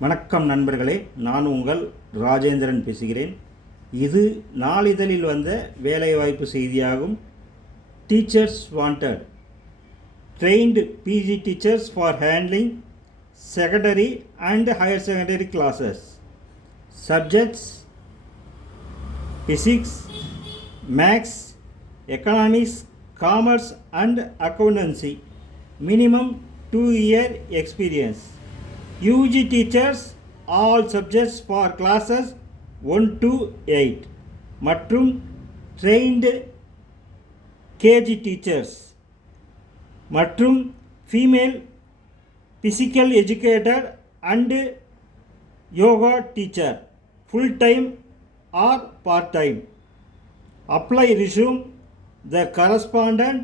வணக்கம் நண்பர்களே, நான் உங்கள் ராஜேந்திரன் பேசுகிறேன். இது நாளிதழில் வந்த வேலைவாய்ப்பு செய்தியாகும். Teachers wanted, trained PG teachers for handling secondary and higher secondary classes. Subjects physics, maths, economics, commerce and accountancy. Minimum 2 year experience. UG teachers all subjects for classes 1 to 8 மற்றும் trained KG teachers மற்றும் female physical educator and yoga teacher, full time or part time. Apply resume the correspondent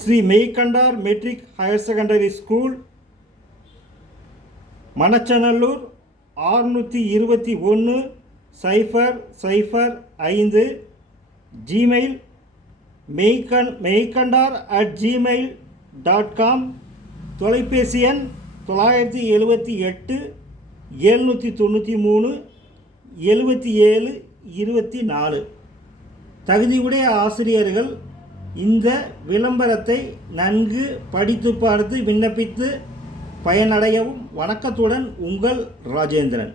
Sri Meikandar Metric Higher Secondary School, Manachanallur 621-005, Gmail meikandar@gmail.com, தொலைபேசி எண் 978 793 77 24. தகுதியுடைய ஆசிரியர்கள் இந்த விளம்பரத்தை நன்கு படித்து பார்த்து விண்ணப்பித்து பயனடையவும். வணக்கத்துடன் உங்கள் ராஜேந்திரன்.